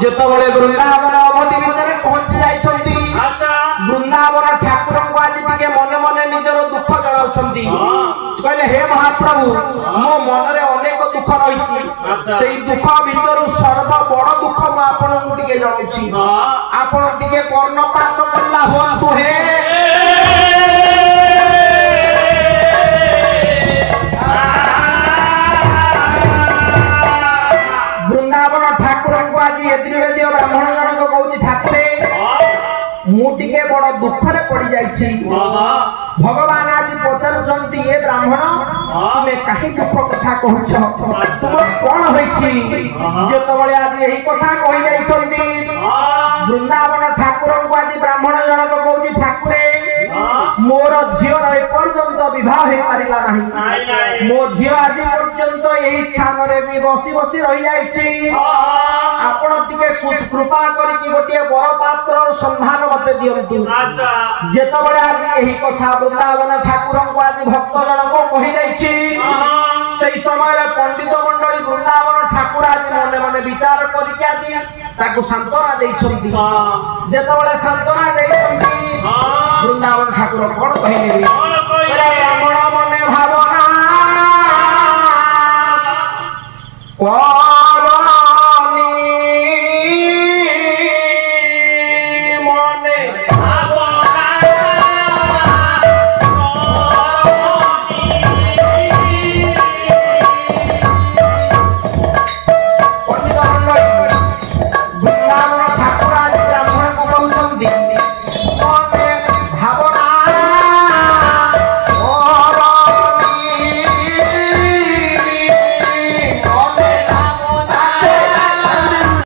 যেতবে বৃন্দাবন অবধি ভিতরে পৌঁছি যাই বৃন্দাবন ঠাকুর আজ টিকে মনে মনে নিজের দুঃখ জনাউଛନ୍ତି কহিলে হে মহাপ্রভু মো মନରେ অনেক দুঃখ রয়েছে সেই দুঃখ ভিতর সর্ব বড় দুঃখ মু আপনাকে টিকে জনাউছি আপন টিকে কর্ণপাত কলা হুঁতু হে मुटिके बड़ दुखरे पड़ी जाइछि भगवान आज पचारुचंती ए ब्राह्मण तुमे काहे दुख कथा कहउछ तुम कोन होइछि जेतबळे आज एही कथा कहि जाइछंती वृंदावन ठाकुर को आज ब्राह्मण जनक कहउछि ठाकुरे मोर झियो रे पर्यंत विवाह हे पारिला नाही मो झियो आज पर्यंत एही स्थान रे भी बसी बसी रहि जाइछि आपण टिके कृपा करी कि गोटे बर पात्र संधान मते दियंतु जेतबळे आज एही कथा वृंदावन ठाकुर को आज भक्त जनक कहि जाइछि सेही समय पंडित मंडली वृंदावन ठाकुर आज मने मने विचार करी कि आज ताको सांत्वना देइछंती जेतबळे सांत्वना देइछंती वृंदावन ठाकुर कोन कहिले